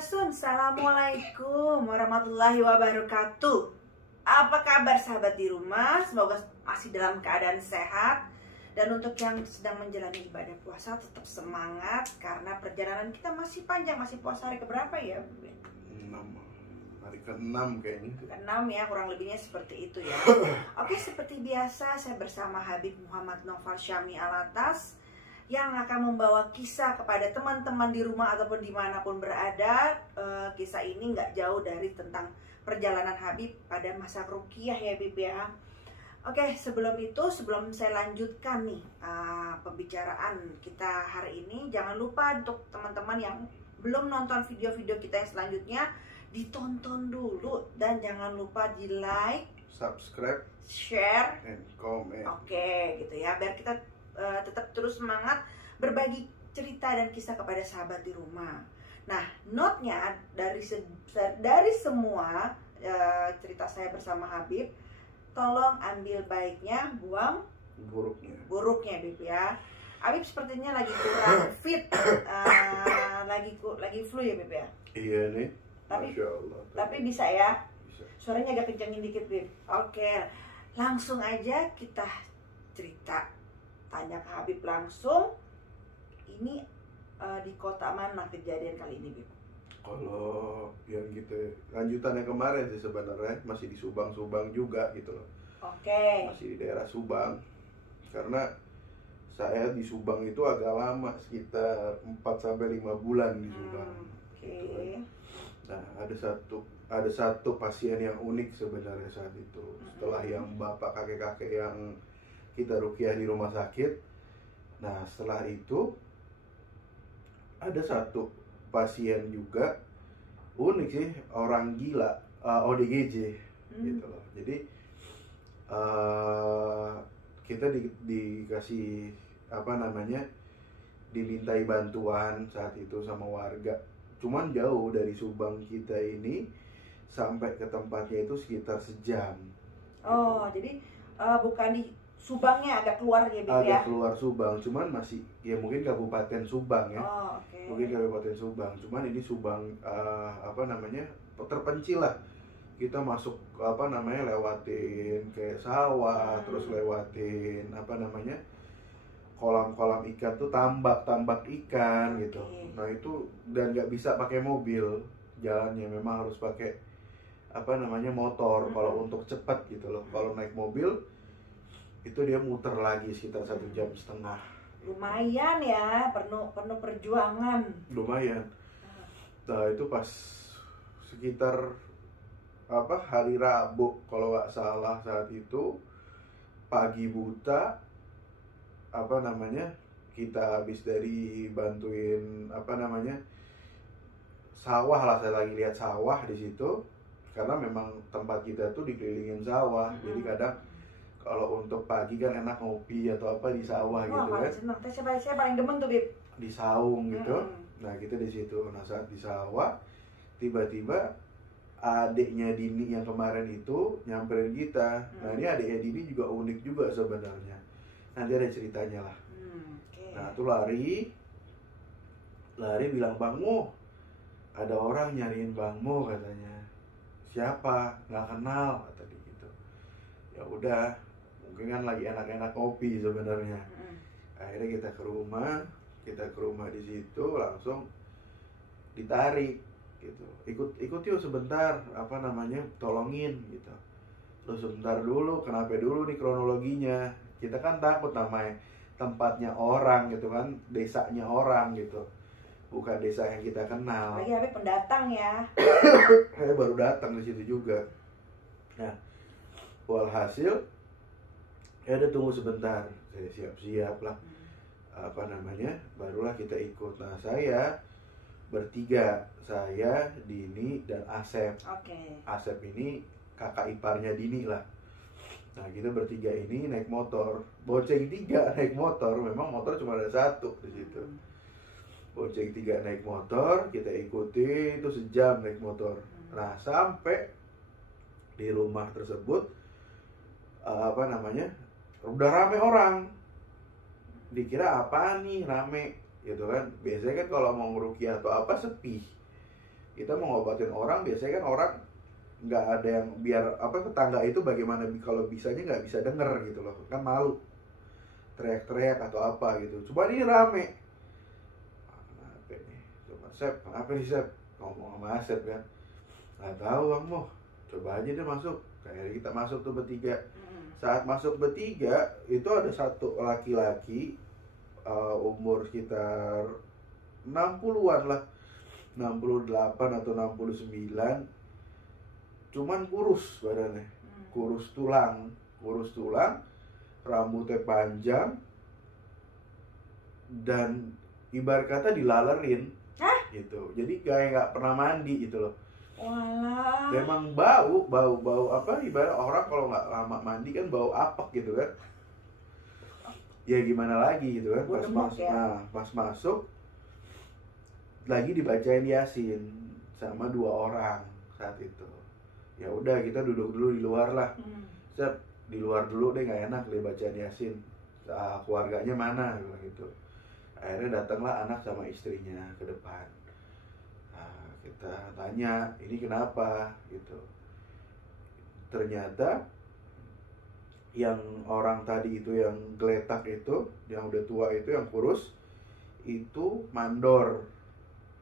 Sun, Assalamualaikum warahmatullahi wabarakatuh. Apa kabar sahabat di rumah? Semoga masih dalam keadaan sehat. Dan untuk yang sedang menjalani ibadah puasa, tetap semangat. Karena perjalanan kita masih panjang. Masih puasa hari keberapa ya? 6. Hari ke-6 kayaknya. Ke-6 ya, kurang lebihnya seperti itu ya. Oke, seperti biasa saya bersama Habib Muhammad Noval Syami Alatas yang akan membawa kisah kepada teman-teman di rumah ataupun dimanapun berada. Kisah ini nggak jauh dari tentang perjalanan Habib pada masa ruqyah ya Habib ya. Oke, sebelum saya lanjutkan nih pembicaraan kita hari ini, jangan lupa untuk teman-teman yang belum nonton video-video kita yang selanjutnya, ditonton dulu dan jangan lupa di like, Subscribe, share, and comment. Oke, gitu ya, biar kita tetap terus semangat berbagi cerita dan kisah kepada sahabat di rumah. Nah, note-nya dari semua cerita saya bersama Habib, tolong ambil baiknya, buang buruknya Habib ya. Habib sepertinya lagi kurang fit, lagi flu ya Habib ya. Iya nih. Masya Allah. Tapi bisa ya. Bisa. Suaranya agak kencangin dikit Habib. Oke, langsung aja kita cerita. Tanya ke Habib langsung. Ini di kota mana kejadian kali ini Habib? Kalau yang kita lanjutannya kemarin sih sebenarnya masih di Subang juga gitu loh. Oke. Masih di daerah Subang. Karena saya di Subang itu agak lama, sekitar 4-5 bulan di Subang. Oke. Gitu. Nah, ada satu pasien yang unik sebenarnya saat itu. Setelah yang bapak kakek-kakek yang kita ruqyah di rumah sakit. Nah, setelah itu ada satu pasien juga unik sih, orang gila, ODGJ gitu loh. Jadi kita dikasih dimintai bantuan saat itu sama warga. Cuman jauh dari Subang kita ini sampai ke tempatnya itu sekitar sejam. Oh, gitu. Jadi bukan di Subangnya, agak keluar ya Bib ya? Agak keluar Subang, cuman masih ya mungkin Kabupaten Subang ya. Oh, okay. Mungkin Kabupaten Subang, cuman ini Subang terpencil lah. Kita masuk lewatin kayak sawah, terus lewatin kolam-kolam ikan tuh, tambak ikan gitu. Nah itu, dan nggak bisa pakai mobil jalannya, memang harus pakai motor kalau untuk cepat gitu loh. Kalau naik mobil itu dia muter lagi sekitar 1,5 jam. Lumayan ya, penuh perjuangan. Lumayan. Nah itu pas sekitar hari Rabu kalau nggak salah, saat itu pagi buta kita habis dari bantuin sawah lah. Saya lagi lihat sawah di situ karena memang tempat kita tuh dikelilingin sawah. Jadi kadang kalau untuk pagi kan enak ngopi atau apa di sawah gitu kan. Saya paling demen tuh Bib. Di saung gitu. Nah kita di situ. Nah saat di sawah tiba-tiba adiknya Dini yang kemarin itu nyamperin kita. Nah ini adiknya Dini juga unik juga sebenarnya. Nanti ada ceritanya lah. Okay. Nah tuh lari bilang, "Bang Mo, ada orang nyariin Bang Mo," katanya. "Siapa? Nggak kenal," kata dia gitu. Ya udah, mungkin kan lagi enak-enak kopi sebenarnya. Akhirnya kita ke rumah di situ langsung ditarik gitu. Ikut yuk sebentar, tolongin gitu. Terus sebentar dulu, kenapa dulu nih kronologinya? Kita kan takut namanya tempatnya orang gitu kan, desanya orang gitu. Bukan desa yang kita kenal. Lagi Habib pendatang ya. Saya baru datang di situ juga. Nah, walhasil ada tunggu sebentar, saya siap-siap lah. Barulah kita ikut. Nah, saya bertiga, saya, Dini, dan Asep. Oke. Asep ini kakak iparnya Dini lah. Nah kita bertiga ini naik motor, bonceng 3 naik motor. Memang motor cuma ada 1 di situ. Bonceng 3 naik motor, kita ikuti itu sejam naik motor. Nah sampai di rumah tersebut udah rame orang. Dikira apa nih rame gitu kan. Biasanya kan kalau mau ruqyah atau apa sepi. Kita mau ngobatin orang, biasanya kan orang nggak ada yang biar apa, tetangga itu bagaimana kalau bisanya nggak bisa denger gitu loh, kan malu teriak-teriak atau apa gitu. Coba ini rame, kenapa nih, coba Sep, kenapa nih Sep, ngomong sama Asep kan, nggak tahu Bang Mo, coba aja dia masuk. Kayak kita masuk tuh bertiga. Saat masuk bertiga itu ada satu laki-laki, umur sekitar 60-an lah, 68 atau 69, cuman kurus badannya, kurus tulang, rambutnya panjang, dan ibarat kata dilalerin. Hah? Gitu, jadi kayak nggak pernah mandi gitu loh. Walah. Memang bau apa, ibarat orang kalau nggak lama mandi kan bau apek gitu kan. Ya gimana lagi gitu kan. Pas masuk lagi dibacain Yasin sama 2 orang saat itu. Ya udah, kita duduk dulu di luar lah. Sep, di luar dulu deh, nggak enak dia bacain Yasin. Keluarganya mana gitu. Akhirnya datanglah anak sama istrinya ke depan. Kita tanya, ini kenapa gitu. Ternyata yang orang tadi itu, yang geletak itu, yang udah tua itu, yang kurus itu mandor.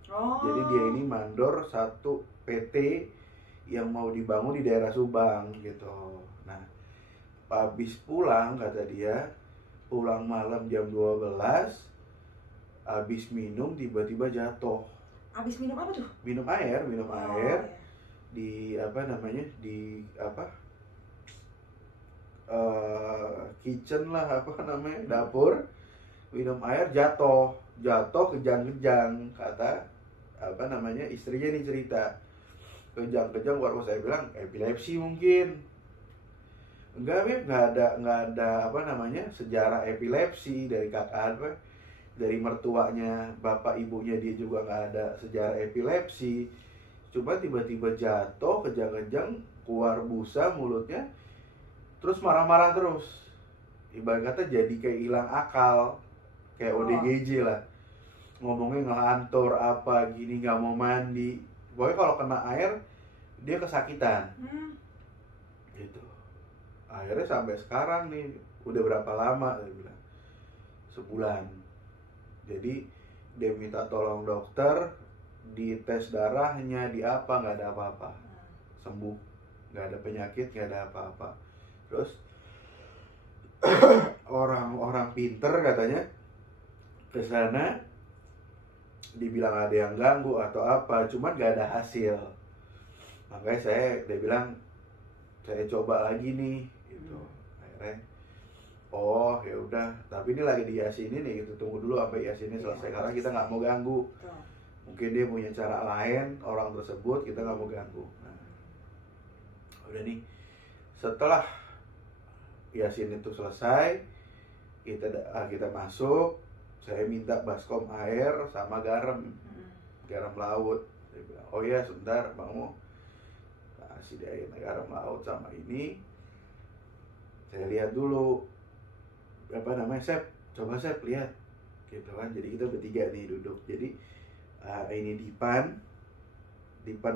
Jadi dia ini mandor satu PT yang mau dibangun di daerah Subang gitu. Nah, habis pulang, kata dia, pulang malam jam 12, habis minum tiba-tiba jatuh. Habis minum apa tuh? Minum air, Ya. di apa namanya, di apa, kitchen lah, apa namanya, dapur, minum air, jatuh kejang-kejang, kata apa namanya, istrinya nih cerita, kejang-kejang. Baru saya bilang epilepsi mungkin. Enggak Beb, nggak ada apa namanya sejarah epilepsi dari kakak apa, dari mertuanya, bapak ibunya dia juga nggak ada sejarah epilepsi. Cuma tiba-tiba jatuh kejang-kejang, keluar busa mulutnya, terus marah-marah terus. Ibarat kata jadi kayak hilang akal, kayak ODGJ lah. Ngomongnya ngelantur apa gini, nggak mau mandi. Pokoknya kalau kena air dia kesakitan. Gitu. Akhirnya sampai sekarang nih, udah berapa lama, dia bilang, sebulan. Jadi dia minta tolong dokter, di tes darahnya, di apa, nggak ada apa-apa, sembuh, nggak ada penyakit, nggak ada apa-apa. Terus orang-orang pinter katanya ke sana, dibilang ada yang ganggu atau apa, cuman nggak ada hasil. Makanya dia bilang, saya coba lagi nih, gitu. Akhirnya, oh ya udah, tapi ini lagi di Yasin ini gitu, tunggu dulu sampai Yasin ini selesai, karena kita nggak mau ganggu. Mungkin dia punya cara lain, orang tersebut, kita nggak mau ganggu. Nah, udah nih, setelah Yasin itu selesai, kita masuk, saya minta baskom air sama garam laut. Dia bilang, oh ya sebentar Bang Mo, kasih dia air garam laut sama ini. Saya lihat dulu, apa namanya, Sep, coba Sep lihat, gitu kan. Jadi kita bertiga nih duduk. Jadi ini dipan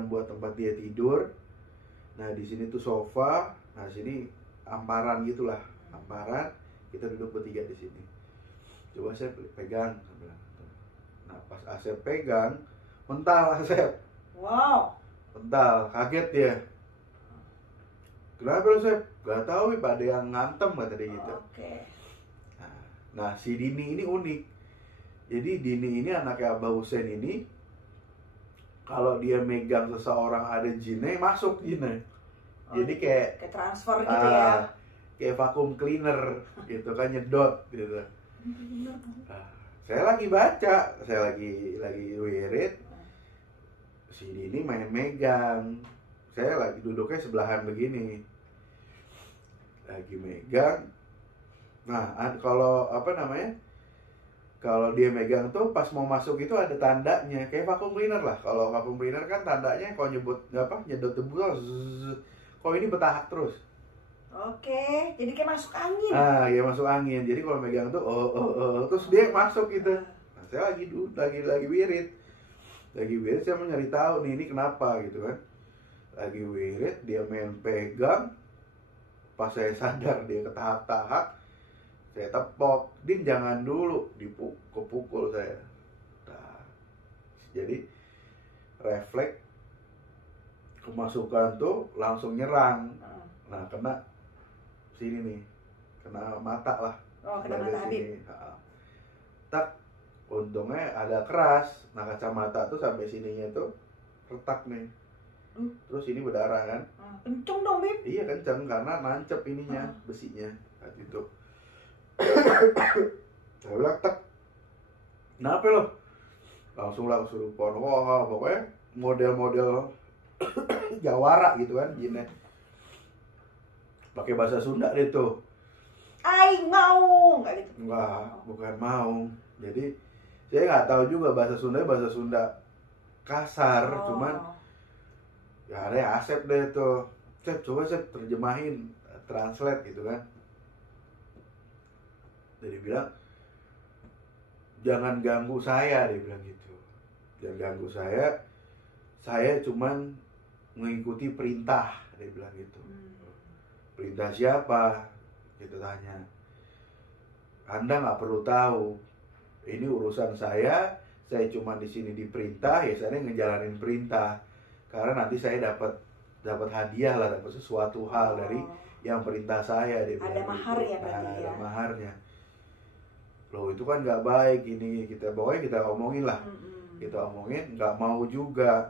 buat tempat dia tidur. Nah di sini tuh sofa, nah sini amparan gitulah, amparan. Kita duduk bertiga di sini. Coba Sep pegang. Nah pas Asep pegang, mental Asep. Wow. Mental, kaget dia. Kenapa lo Sep? Gak tau, ada yang ngantem kata dia gitu. Nah si Dini ini unik. Jadi Dini ini anaknya Abah Hussein ini, kalau dia megang seseorang ada jinnya, masuk jinnya. Jadi kayak transfer gitu ya. Kayak vacuum cleaner gitu kan, nyedot gitu. Saya lagi baca, saya lagi wirid, si Dini main megang, saya lagi duduknya sebelahan begini, lagi megang. Nah kalau apa namanya, kalau dia megang tuh pas mau masuk itu ada tandanya, kayak vacuum cleaner lah. Kalau vacuum cleaner kan tandanya kalau nyedot debu, kalau ini bertahap terus. Oke, jadi kayak masuk angin. Ya masuk angin. Jadi kalau megang tuh terus dia masuk gitu. Nah, saya lagi wirid. Lagi wirid saya mau nyari tahu nih ini kenapa gitu kan. Lagi wirid dia main pegang, pas saya sadar dia ketahak-tahak, saya tepok, Din jangan dulu, kepukul saya. Nah, jadi refleks kemasukan tuh langsung nyerang. Nah kena sini nih, kena mata lah. Oh, kena mata Habib. Tak, untungnya ada keras. Nah kacamata tuh sampai sininya tuh retak nih. Terus ini berdarah kan. Kenceng dong Bib. Iya kenceng karena nancep ininya, besinya saat itu. Saya bilang tak, kenapa lo? Langsung lah kesurupan. Wah pokoknya model-model Jawara gitu kan jinnya. Pakai bahasa Sunda deh tuh. Aing mau, nggak gitu? Enggak, bukan mau. Jadi saya nggak tahu juga bahasa Sunda kasar, cuman ya ada Asep deh tuh. Sep, coba Sep terjemahin, translate gitu kan. Jadi bilang jangan ganggu saya, dia bilang gitu. Jangan ganggu saya cuman mengikuti perintah, dia bilang gitu. Perintah siapa? Kita tanya. Anda nggak perlu tahu. Ini urusan saya cuma di sini diperintah, ya saya ngejalanin perintah. Karena nanti saya dapat hadiah lah, dapat sesuatu hal dari yang perintah saya. Dia ada mahar gitu. Ya berarti ya. Ada maharnya. Loh itu kan nggak baik ini, pokoknya kita omongin lah. Kita omongin, nggak mau juga.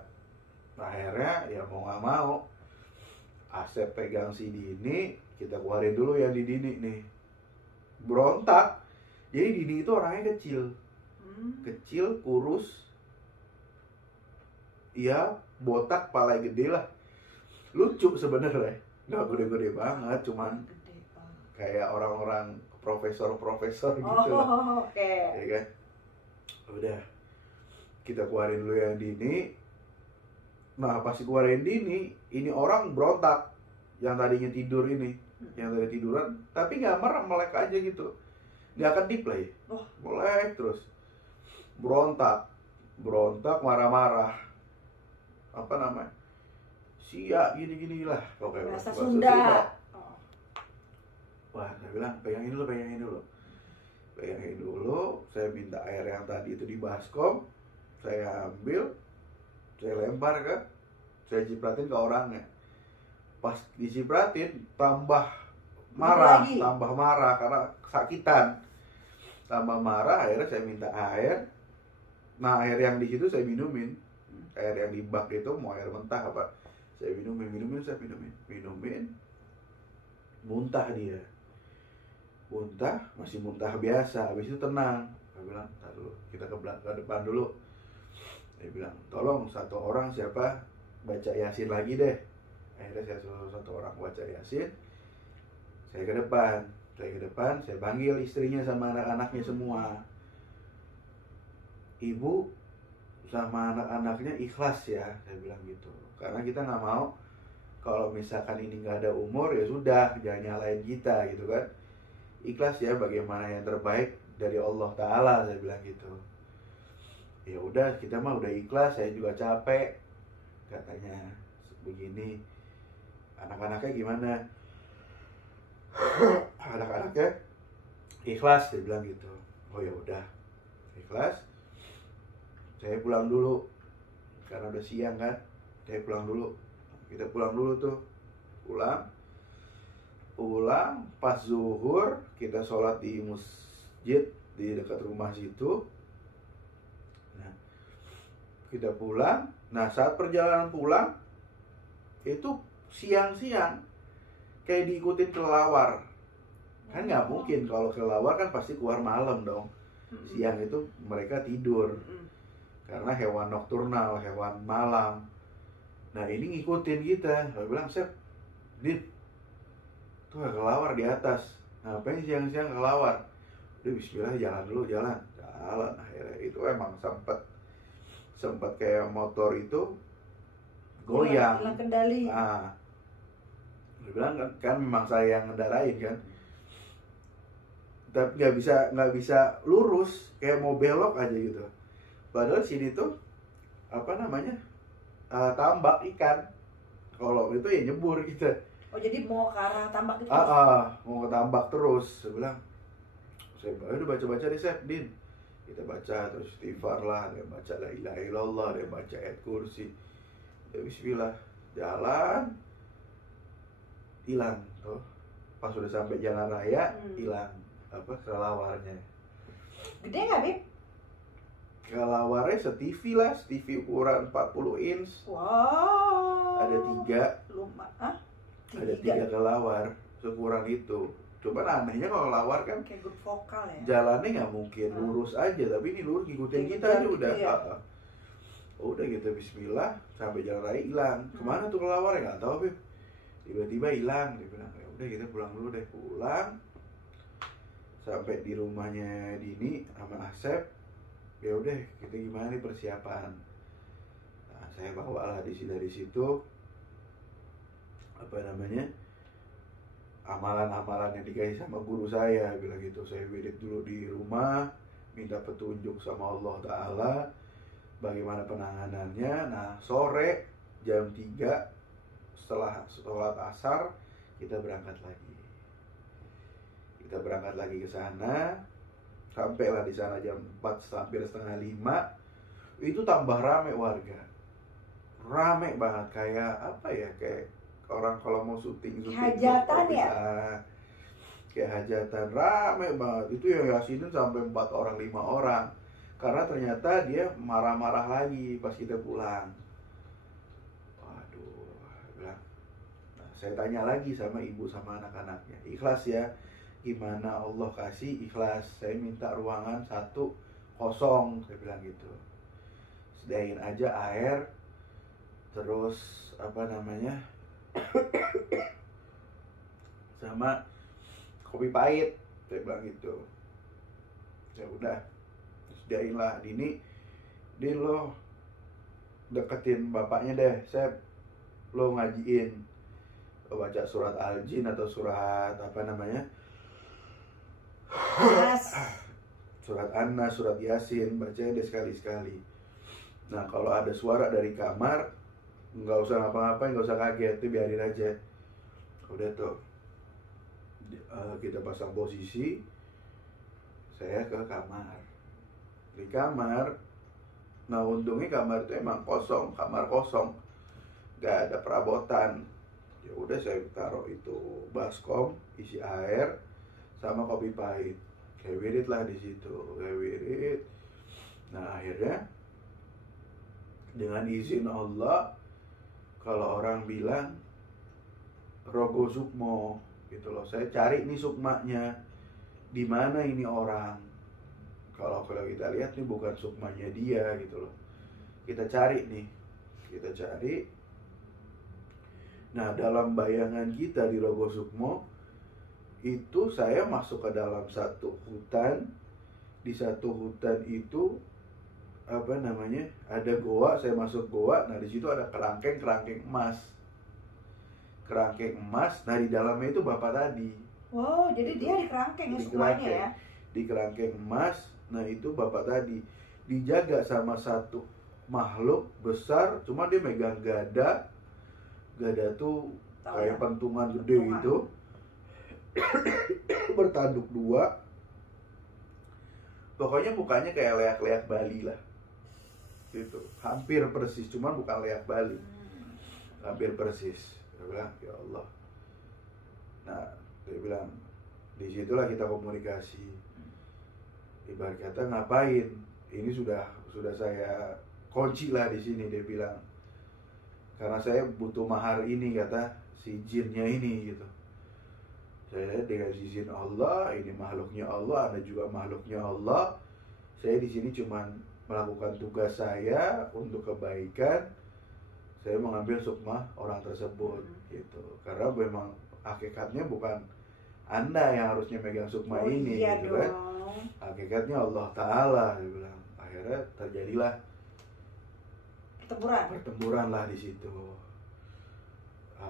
Akhirnya ya mau nggak mau, Asep pegang si Dini, kita keluarin dulu yang di Dini nih. Berontak. Jadi Dini itu orangnya kecil, kurus, ya botak, pala gede lah. Lucu sebenarnya, nggak gede-gede banget, cuman kayak orang-orang profesor gitu lah. Okay. Ya kan? Udah, kita keluarin dulu yang Dini. Nah pas keluarin Dini, ini orang berontak. Yang tadinya tidur ini, yang tadi tiduran, tapi nggak merem, melek aja gitu. Nggak kedip lah ya, melek terus. Berontak, marah-marah. Apa namanya? Sia, gini-gini lah. Pokoknya bahasa Sunda. Wah, saya bilang, pegangin dulu. Pegangin dulu, saya minta air yang tadi itu di baskom. Saya ambil, saya lempar saya cipratin ke orangnya. Pas dicipratin tambah marah karena kesakitan. Tambah marah, akhirnya saya minta air. Nah air yang di situ saya minumin. Air yang di bak itu mau air mentah apa? Saya minumin. Muntah dia. Masih muntah biasa. Habis itu tenang. Saya bilang, "Ntar dulu, kita ke depan dulu." Dia bilang, "Tolong satu orang siapa baca Yasin lagi deh." Akhirnya saya suruh satu orang baca Yasin. Saya ke depan, saya panggil istrinya sama anak-anaknya semua. Ibu sama anak-anaknya ikhlas ya, saya bilang gitu. Karena kita nggak mau kalau misalkan ini nggak ada umur, ya sudah, jangan nyalain kita gitu kan. Ikhlas ya, bagaimana yang terbaik dari Allah Ta'ala, saya bilang gitu. Ya udah, kita mah udah ikhlas, saya juga capek, katanya begini. Anak-anaknya gimana? Anak-anaknya ikhlas, dia bilang gitu. Oh ya udah, ikhlas. Saya pulang dulu karena udah siang kan. Saya pulang dulu. Kita pulang dulu tuh. Pulang pas zuhur kita sholat di masjid di dekat rumah situ. Nah, kita pulang. Nah saat perjalanan pulang itu siang-siang kayak diikutin kelelawar. Kan nggak mungkin, kalau kelelawar kan pasti keluar malam dong. Siang itu mereka tidur karena hewan nokturnal, hewan malam. Nah ini ngikutin kita. Saya bilang, "Sep, Din, tuh kelelawar di atas. Ngapain siang-siang kelelawar?" Udah bismillah, jalan dulu, jalan. Akhirnya itu emang sempat kayak motor itu goyang, hilang kendali. Dia bilang kan memang saya yang ngendarain kan, tapi nggak bisa lurus, kayak mau belok aja gitu. Padahal sini tuh apa namanya, tambak ikan. Kalau itu ya nyebur gitu. Oh jadi mau ke arah tambak itu? Mau ke tambak terus. Saya bilang, saya udah baca-baca deh Sep, Din. Kita baca terus istighfar lah, dia baca la ilaha illallah, dia baca ayat kursi. Ya bismillah, jalan, hilang tuh. Pas sudah sampai jalan raya, hilang apa kelelawarnya. Gede nggak, Bib? Kelawarnya se-TV lah, TV ukuran 40 inch. Wow. Ada 3. Lumayan. Ada 3 kelawar seukuran itu. Cuman anehnya kalau kelawar kan kayak grup vokal ya. Jalannya nggak mungkin lurus aja, tapi ini lurus ngikutin kita aja udah. Gitu ya? Udah gitu bismillah sampai jalan raya hilang. Kemana tuh kelawar ya nggak tahu Beb. Tiba-tiba hilang. Dia bilang ya udah kita pulang dulu deh. Pulang sampai di rumahnya Dini sama Asep. Ya udah kita gimana nih persiapan. Nah, saya bawalah dari situ apa namanya, amalan-amalan yang dikasih sama guru saya. Bilang gitu, saya wirid dulu di rumah, minta petunjuk sama Allah Ta'ala bagaimana penanganannya. Nah sore jam 3 setelah sholat asar kita berangkat lagi ke sana. Sampailah di sana jam 4 hampir setengah 5. Itu tambah rame warga, rame banget kayak apa ya, kayak orang kalau mau syuting hajatan ya, kayak hajatan, rame banget. Itu yang yasinin sampai 4 orang 5 orang karena ternyata dia marah-marah lagi pas kita pulang. Waduh, bilang. Nah, saya tanya lagi sama ibu sama anak-anaknya, ikhlas ya? Gimana Allah kasih ikhlas, saya minta ruangan 1 kosong, saya bilang gitu. Sediain aja air, terus apa namanya, sama kopi pahit, saya bilang gitu. Ya udah, sediain lah. Din lo deketin bapaknya deh, Sep, lo ngajiin, lo baca surat Al-Jin atau surat apa namanya, surat An-Nas, surat Yasin, bacain deh sekali-sekali. Nah kalau ada suara dari kamar, nggak usah ngapa-ngapain, nggak usah kaget, tuh biarin aja. Udah tuh, kita pasang posisi, saya ke kamar. Di kamar, nah untungnya kamar itu emang kosong, kamar kosong, nggak ada perabotan. Ya udah saya taruh itu baskom isi air sama kopi pahit, kayak wirid lah di situ, kayak wirid. Nah akhirnya dengan izin Allah, kalau orang bilang Rogo Sukmo gitu loh, saya cari nih sukmanya di mana ini orang. Kalau kita lihat nih bukan sukmanya dia gitu loh, kita cari. Nah dalam bayangan kita di Rogo Sukmo itu saya masuk ke dalam satu hutan. Di satu hutan itu apa namanya, ada goa, saya masuk goa. Nah di situ ada kerangkeng emas. Nah di dalamnya itu bapak tadi. Wow, jadi dia di kerangkeng semuanya ya. Di kerangkeng emas. Nah itu bapak tadi dijaga sama satu makhluk besar, cuma dia megang gada tuh kayak pentungan gede gitu, bertanduk 2. Pokoknya mukanya kayak leak-leak Bali lah gitu, hampir persis, cuman bukan leak Bali, hampir persis. Dia bilang ya Allah. Nah dia bilang disitulah kita komunikasi, ibarat kata ngapain, ini sudah saya kunci lah di sini. Dia bilang karena saya butuh mahar ini, kata si jinnya ini gitu. Saya lihat dengan izin Allah, ini makhluknya Allah, Anda juga makhluknya Allah. Saya di sini cuma melakukan tugas saya untuk kebaikan. Saya mengambil sukma orang tersebut gitu. Karena memang hakikatnya bukan Anda yang harusnya megang sukma ini gitu kan. Hakikatnya Allah Ta'ala, dia bilang. Akhirnya terjadilah pertempuran lah di situ.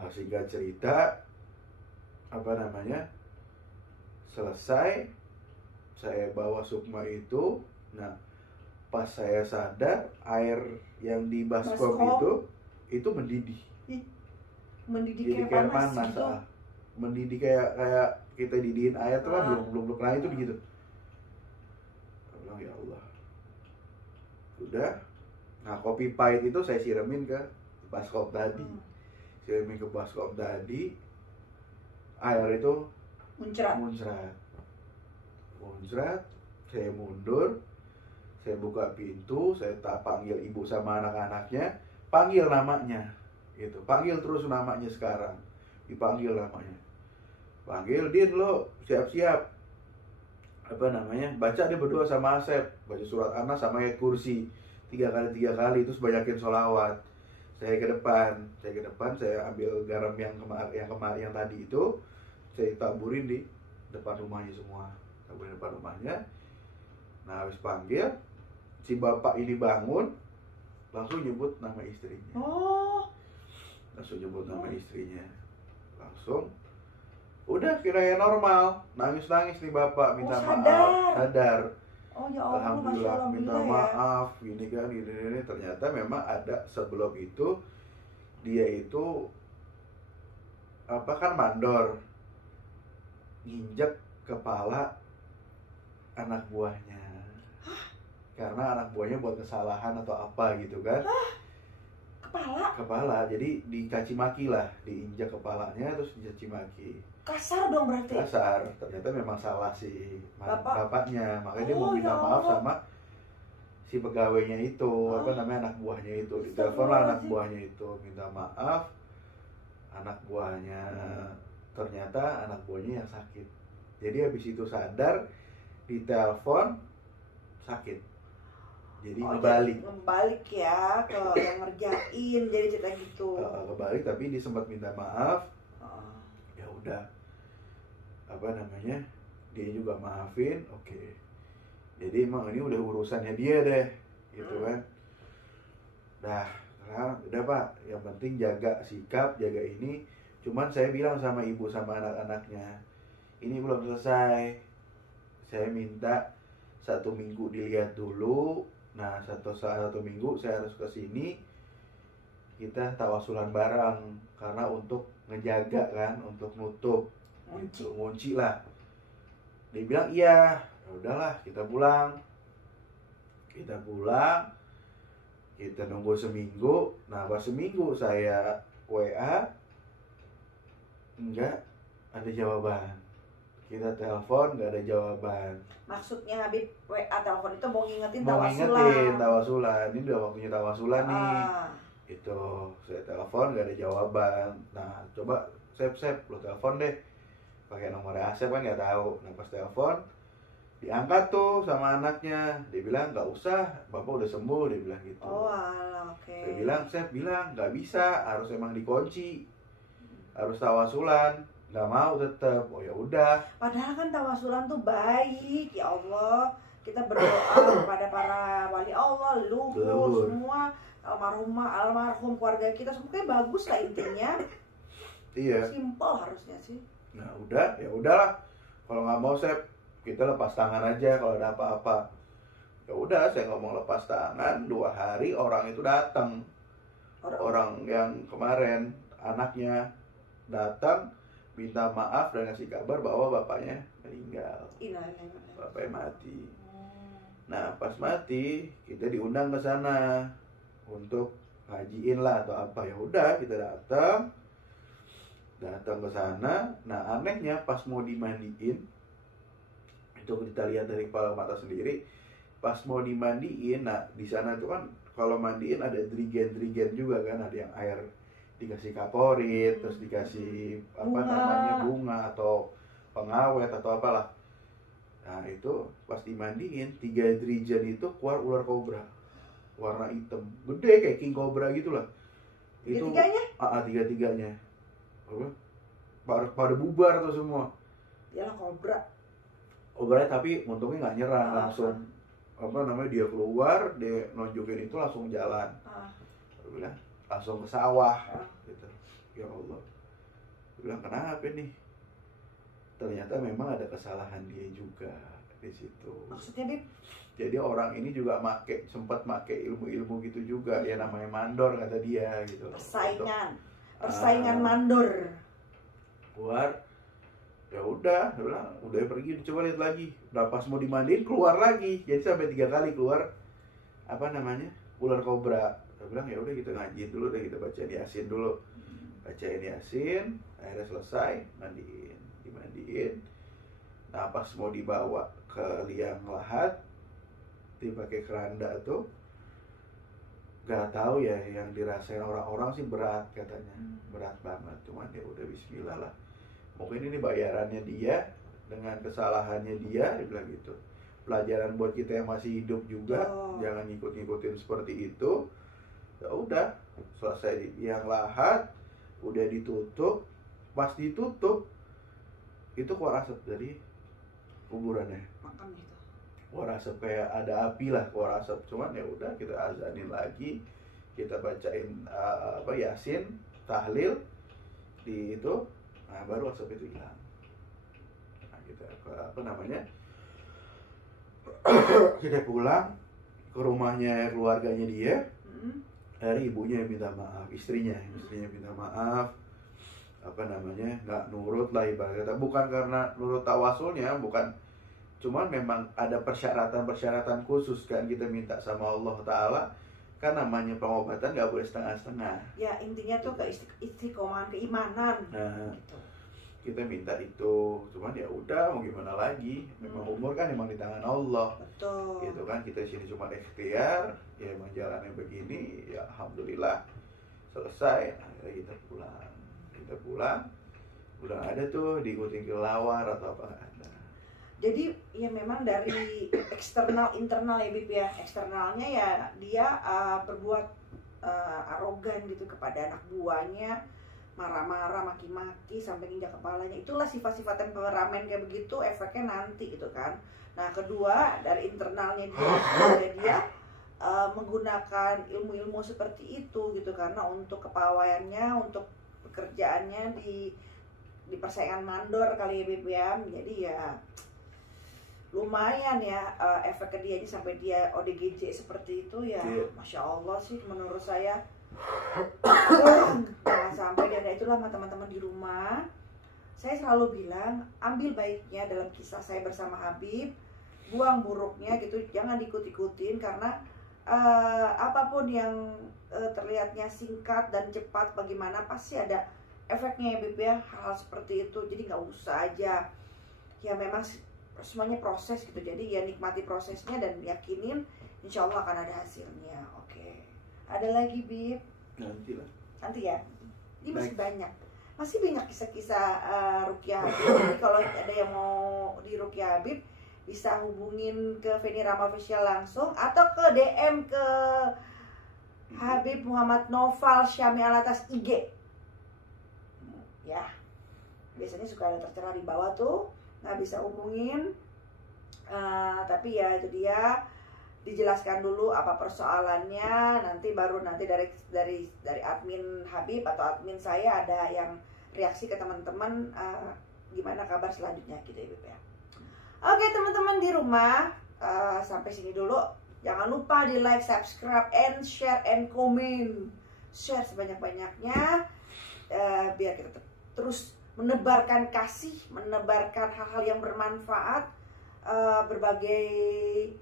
Sehingga cerita apa namanya, selesai, saya bawa sukma itu. Nah Pas saya sadar, air yang di baskom itu mendidih. Mendidih jadi kayak panas gitu. Mendidih kayak kita didihin air tuh kan belum kena itu begitu. Saya bilang ya Allah. Udah. Nah, kopi pahit itu saya siramin ke baskom tadi. Siramin ke baskom tadi. Air itu muncrat. Saya mundur. Saya buka pintu, saya panggil ibu sama anak-anaknya, panggil namanya, gitu. Panggil terus namanya sekarang, dipanggil namanya. Panggil, Din lo siap-siap. Apa namanya? Baca dia berdua sama Asep, baca surat An-Nas sama ayat kursi 3 kali, terus banyakin sholawat. Saya ke depan, saya ambil garam yang tadi itu, saya taburin di depan rumahnya semua, taburin depan rumahnya. Nah, habis panggil, si bapak ini bangun, langsung nyebut nama istrinya. Langsung nyebut nama istrinya. Langsung, udah kirain normal, nangis nih bapak, minta maaf, sadar. Ya Allah, Alhamdulillah, minta maaf, gini kan, ini. Ternyata memang ada sebelum itu, dia itu kan mandor, nginjek kepala anak buahnya. Karena anak buahnya buat kesalahan atau apa gitu kan. Kepala, jadi dicaci maki lah, diinjak kepalanya terus dicaci maki. Kasar dong berarti. Kasar, ternyata memang salah si bapaknya, makanya dia mau minta maaf sama si pegawainya itu, anak buahnya itu. Ditelepon lah anak buahnya itu, minta maaf. Anak buahnya, ternyata anak buahnya yang sakit. Jadi habis itu sadar, ditelepon sakit. Jadi ngebalik ya ke yang ngerjain, jadi cerita gitu. Kebalik, tapi dia sempat minta maaf. Ya udah, dia juga maafin. Oke. Jadi emang ini udah urusannya dia deh, gitu kan. Nah, udah Pak, yang penting jaga sikap, jaga ini. Cuman saya bilang sama ibu sama anak-anaknya, ini belum selesai. Saya minta 1 minggu dilihat dulu. Nah, satu minggu saya harus ke sini, kita tawasulan bareng karena untuk ngejaga kan, untuk nutup, gitu, ngunci lah. Dia bilang iya, ya udahlah kita pulang. Kita nunggu seminggu. Nah, pas seminggu saya WA, enggak ada jawaban. Kita telepon nggak ada jawaban. Maksudnya Habib WA telepon itu mau ngingetin tawasulan. Ini udah waktunya tawasulan nih. Itu saya telepon nggak ada jawaban. Nah, coba Sep lo telepon deh. Pakai nomor Asep kan nggak tahu. Nah, pas telepon diangkat tuh sama anaknya. Dia bilang nggak usah, bapak udah sembuh. Dia bilang gitu. Okay. Saya bilang, Sep bilang nggak bisa, harus emang dikunci, harus tawasulan. Nggak mau tetap. Oh ya udah. Padahal kan tawasulan tuh baik, ya Allah. Kita berdoa kepada para wali Allah, leluhur semua, almarhum keluarga kita, semuanya bagus lah intinya. Iya. Simple harusnya sih. Nah udah, ya udahlah. Kalau nggak mau Sep, kita lepas tangan aja kalau ada apa-apa. Ya udah, saya ngomong lepas tangan. 2 hari orang itu datang. Orang yang kemarin anaknya datang, minta maaf dan ngasih kabar bahwa bapaknya meninggal. Bapaknya mati. Nah, pas mati kita diundang ke sana untuk ngajiin lah atau apa. Ya udah, kita datang ke sana. Nah, anehnya pas mau dimandiin, itu kita lihat dari kepala mata sendiri. Pas mau dimandiin, nah di sana itu kan kalau mandiin ada drigen juga kan, ada yang air dikasih kaporit, terus dikasih bunga atau pengawet atau apalah. Nah itu pas dimandiin, 3 drigen itu keluar ular kobra warna hitam, gede kayak king cobra gitulah. Itu tiga-tiganya pada bubar tuh semua. Yalah Kobranya tapi untungnya nggak nyerang, langsung dia keluar, dia nunjukin itu langsung jalan. Bilang langsung ke sawah gitu. Ya Allah, bilang kenapa nih? Ternyata memang ada kesalahan dia juga di situ. Maksudnya Bib? Jadi orang ini juga sempat make ilmu-ilmu gitu juga, ya namanya mandor kata dia gitu. Persaingan mandor. Keluar, ya udah pergi, coba lihat lagi. Udah pas mau dimandiin keluar lagi, jadi sampai 3 kali keluar ular kobra. Saya bilang ya udah kita ngaji dulu deh, kita bacain Yasin dulu. Bacain Yasin, akhirnya selesai, dimandiin. Nah pas mau dibawa ke liang lahat, dipakai keranda tuh, gak tahu ya yang dirasain orang-orang sih berat katanya, berat banget. Cuman ya udah bismillah lah. Mungkin ini bayarannya dia dengan kesalahannya dia bilang gitu. Pelajaran buat kita yang masih hidup juga, jangan ngikut-ngikutin seperti itu. Ya udah, selesai yang lahat, udah ditutup. Pas ditutup, itu keluar asap dari kuburannya. Makam itu. Keluar asap kayak ada api lah, keluar asap. Cuman ya udah kita azanin lagi, kita bacain Yasin, tahlil di itu, nah baru asap itu hilang. Nah kita kita pulang ke rumahnya keluarganya dia. Dari ibunya yang minta maaf, istrinya minta maaf, nggak nurut lah ibaratnya. Bukan karena nurut tawasulnya, bukan, cuman memang ada persyaratan khusus kan kita minta sama Allah Ta'ala. Kan namanya pengobatan nggak boleh setengah-setengah. Ya intinya tuh ke istiqomahan keimanan. Nah, gitu. Kita minta itu, cuman ya udah mau gimana lagi. Memang umur kan emang di tangan Allah. Betul. Gitu kan, kita sini cuma ikhtiar, ya emang jalannya begini, ya alhamdulillah selesai. Akhirnya kita pulang, udah ada tuh diikutin kelawar atau apa ada. Jadi ya memang dari eksternal internal ya Bib ya. Eksternalnya ya dia berbuat arogan gitu kepada anak buahnya, marah-marah, maki-maki sampai nginjak kepalanya. Itulah sifat-sifat temperamen kayak begitu, efeknya nanti gitu kan. Nah kedua, dari internalnya dia menggunakan ilmu-ilmu seperti itu gitu, karena untuk kepawaiannya, untuk pekerjaannya di persaingan mandor kali ya Bib ya. Jadi ya lumayan ya efek ke dia sampai dia ODGJ seperti itu ya. Masya Allah sih menurut saya. Jangan sampai. Dan itulah teman-teman di rumah, saya selalu bilang ambil baiknya dalam kisah saya bersama Habib, buang buruknya gitu, jangan diikut-ikutin. Karena apapun yang terlihatnya singkat dan cepat bagaimana, pasti ada efeknya ya Bib ya, hal seperti itu. Jadi nggak usah aja, ya memang semuanya proses gitu. Jadi ya nikmati prosesnya dan yakinin insya Allah akan ada hasilnya. Oke. Ada lagi Bib? Nanti ya. Ini masih banyak kisah-kisah Ruqyah Habib. Jadi kalau ada yang mau di Ruqyah Habib, bisa hubungin ke Feni Rama Official langsung atau ke DM ke Habib Muhammad Noval Syami Alatas IG. Ya, biasanya suka ada tertera di bawah tuh. Nah bisa hubungin. Tapi ya itu dia, dijelaskan dulu apa persoalannya, nanti dari admin Habib atau admin saya ada yang reaksi ke teman-teman gimana kabar selanjutnya gitu ya. Oke teman-teman di rumah, sampai sini dulu. Jangan lupa di like, subscribe, and share, and comment. Share sebanyak-banyaknya biar kita terus menebarkan kasih, menebarkan hal-hal yang bermanfaat, berbagi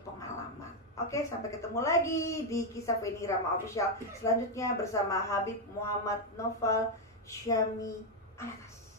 pengalaman. Oke, sampai ketemu lagi di kisah Feni Rama Official selanjutnya bersama Habib Muhammad Noval Syami Alatas.